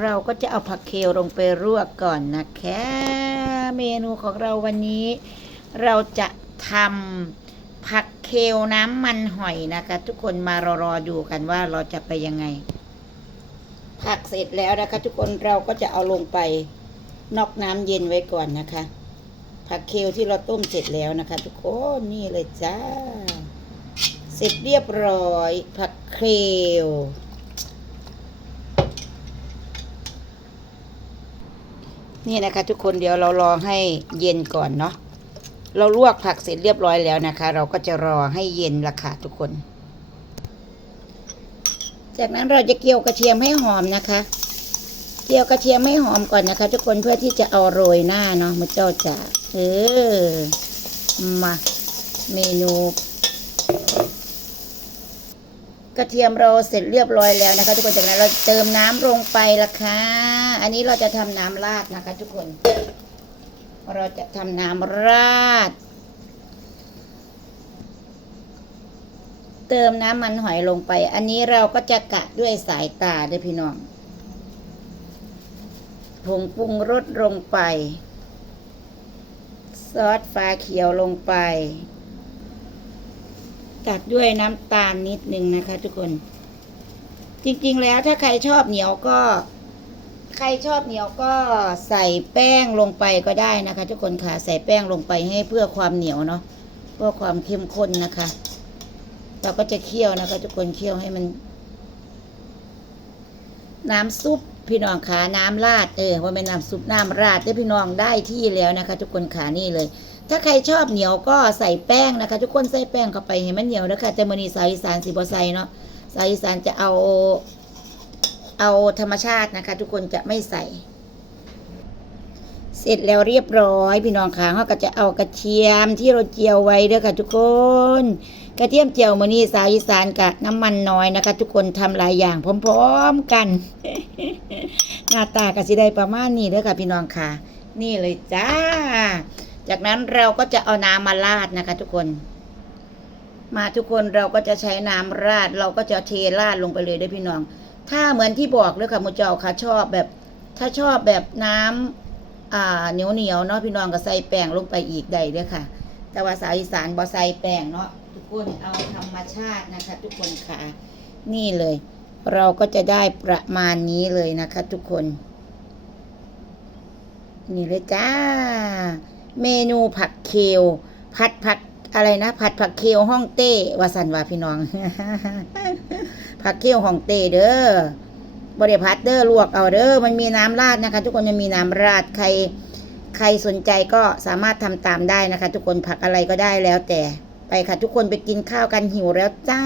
เราก็จะเอาผักเคลลงไปลวกก่อนนะคะ เมนูของเราวันนี้ เราจะทำผักเคลน้ำมันหอยนะคะ ทุกคนมารอรอดูกันว่าเราจะไปยังไง ผักเสร็จแล้วนะคะ ทุกคนเราก็จะเอาลงไปนอกน้ำเย็นไว้ก่อนนะคะ ผักเคลที่เราต้มเสร็จแล้วนะคะ ทุกคนนี่เลยจ้า เสร็จเรียบร้อย ผักเคล นี่นะคะทุกคนเดี๋ยวเรารอให้เย็นก่อนเนาะเราลวกผักเสร็จเรียบร้อยแล้วนะคะ เราก็จะรอให้เย็นละค่ะทุกคน จากนั้นเราจะเกี่ยวกระเทียมให้หอมนะคะเกี่ยวกระเทียมให้หอมก่อนนะคะ ทุกคนเพื่อที่จะเอาโรยหน้าเนาะมาเจ้าจ๋าเออมาเมนู กระเทียมเราเสร็จเรียบร้อยแล้วนะคะ ทุกคนจากนั้นเราเติมน้ำลงไปละค่ะ อันนี้เราจะทำน้ำราดนะคะ ทุกคน เราจะทำน้ำราด เติมน้ำมันหอยลงไป อันนี้เราก็จะกะด้วยสายตาด้วยพี่น้องผงปรุงรสลงไป ซอสฟ้าเขียวลงไป ตัดด้วยน้ำตาลนิดนึงนะคะ ทุกคน จริงๆแล้วถ้าใครชอบเหนียวก็ ใครชอบเหนียวก็ใส่แป้งลงไปก็ได้นะคะ ทุกคนค่ะใส่แป้งลงไปให้เพื่อความเหนียวเนาะเพื่อความเข้มข้นนะคะ เราก็จะเคี่ยวนะคะ ทุกคนเคี่ยวให้มัน น้ำซุปพี่น้องขาน้ำราดเออว่าเป็นน้ำซุปน้ำราดได้พี่น้องได้ที่แล้วนะคะ ทุกคนขานี่เลย ถ้าใครชอบเหนียวก็ใส่แป้งนะคะ ทุกคนใส่แป้งเข้าไปให้มันเหนียวนะคะแต่มือนี้สาวอีสานสีบอไซเนาะสาวอีสานจะเอาเอาธรรมชาตินะคะ ทุกคนจะไม่ใส่ เสร็จแล้วเรียบร้อย พี่น้องขาเขาก็จะเอากระเทียมที่เราเจียวไว้เด้อค่ะ ทุกคน กระเทียมเจียวมือนี้สาวอีสานกับน้ำมันน้อยนะคะ ทุกคนทำหลายอย่างพร้อมๆกัน หน้าตาก็สิได้ประมาณนี้เด้อค่ะ พี่น้องค่ะ นี่เลยจ้า จากนั้นเราก็จะเอาน้ำมาราดนะคะทุกคน มาทุกคนเราก็จะใช้น้ำราด เราก็จะเทราดลงไปเลยด้อพี่น้อง ถ้าเหมือนที่บอกเลยค่ะมูเจ้าค่ะชอบแบบ ถ้าชอบแบบน้ำอ่าเหนียวเหนียวๆเนาะพี่น้องก็ใส่แป้งลงไปอีกได้เด้อค่ะ แต่ว่าสาวอีสานบ่ใส่แป้งเนาะทุกคนเอาธรรมชาตินะคะ ทุกคนค่ะ นี่เลย เราก็จะได้ประมาณนี้เลยนะคะ ทุกคน นี่เลยจ้า เมนูผักเคลผัดผักอะไรนะ ผัดผักเคลห้องเต้วาสันวาพี่น้อง ผักเคลห้องเต้เด้อบริพัดเด้อลวกเอาเด้อมันมีน้ำราดนะคะ ทุกคนมันมีน้ำราดใคร ใครสนใจก็สามารถทำตามได้นะคะ ทุกคนผักอะไรก็ได้แล้วแต่ไปค่ะ ทุกคนไปกินข้าวกันหิวแล้วจ้า